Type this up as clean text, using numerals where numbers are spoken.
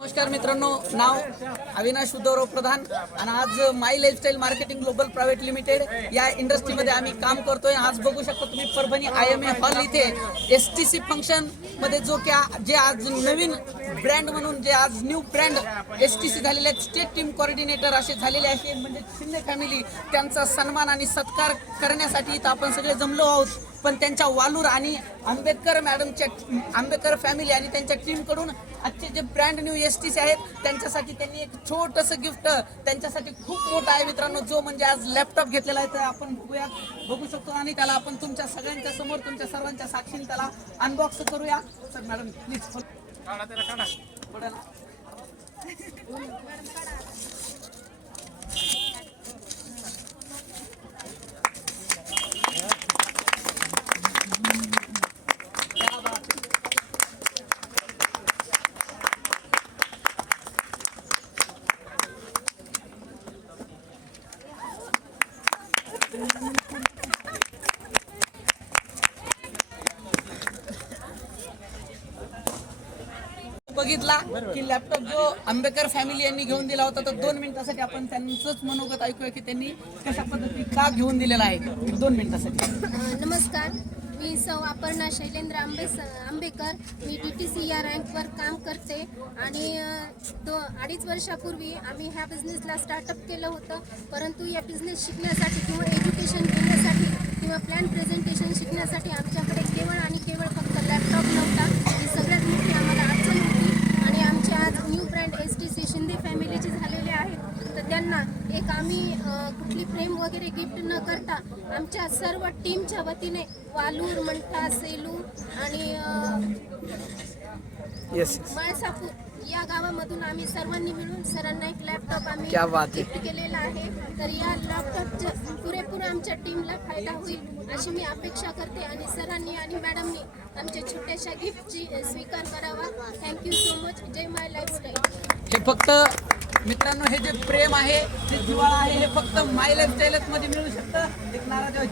नमस्कार मित्रांनो, नाव अविनाश उद्धवराव प्रधान आणि आज my lifestyle marketing global private limited या इंडस्ट्रीमध्ये आम्ही काम करतोय। आज बघू शकता तुम्ही परभणी IMA हॉल इथे STC फंक्शन मध्ये जे आज नवीन ब्रँड म्हणून जे आज न्यू ब्रँड STC झालेले आहेत, स्टेट टीम कोऑर्डिनेटर असे झालेले आहेत, म्हणजे शिंदे फॅमिली त्यांचा सन्मान आणि सत्कार करण्यासाठी इथं आपण सगळे जमलो आहोत। पण त्यांच्या वालूर आणि आंबेडकर फॅमिली आणि त्यांच्या टीमकडून आजचे जे ब्रँड न्यू STC आहेत त्यांच्यासाठी त्यांनी एक छोटंसं गिफ्ट त्यांच्यासाठी खूप मोठं आहे मित्रांनो, जो म्हणजे आज लॅपटॉप घेतलेला आहे। तर आपण बघू शकतो आणि त्याला आपण तुमच्या सगळ्यांच्या समोर तुमच्या सर्वांच्या साक्षीने त्याला अनबॉक्स करूया। सर मॅडम प्लीज बघितला की लॅपटॉप जो आंबेडकर फॅमिली यांनी घेऊन दिला होता, तर 2 मिनिटासाठी आपण त्यांचंच मनोगत ऐकूया की त्यांनी कशा पद्धतीने का घेऊन दिलेला आहे। 2 मिनिटासाठी। नमस्कार, मी सौ अपर्णा शैलेंद्र आंबेकर। मी DTC या रँकवर काम करते आणि 2-2.5 वर्षापूर्वी आम्ही ह्या बिझनेसला स्टार्टअप केलं होतं। परंतु या बिझनेस शिकण्यासाठी किंवा एज्युकेशन घेण्यासाठी किंवा प्लॅन प्रेझेंटेशन शिकण्यासाठी आमच्याकडे केवळ आणि केवळ फक्त लॅपटॉप नव्हता। ही सगळ्यात मोठी आम्हाला अडचण होती आणि आमचे आज न्यू ब्रँड STC शिंदे फॅमिलीचे झालेले आहेत। तर त्यांना एक आम्ही कुठली फ्रेम वगैरे गिफ्ट न करता आमच्या सर्व टीमच्या वतीने वालूर, मंठा, सेलू आणि माळसापूर या गावामधून आम्ही सर्वांनी मिळून सरांना एक लॅपटॉप आम्ही गिफ्ट केलेला आहे। तर या लॅपटॉपचा पुरेपूर आमच्या टीमला फायदा होईल अशी मी अपेक्षा करते आणि सरांनी आणि मॅडमनी आमच्या छोट्याशा गिफ्टची स्वीकार करावा। Thank you so much. जय माय लाईफस्टाईल। हे फक्त मित्रांनो, हे जे प्रेम आहे, जे जिव्हाळा आहे, हे फक्त माय लाईफस्टाईलच मध्ये मिळू शकतं। एक नारा जय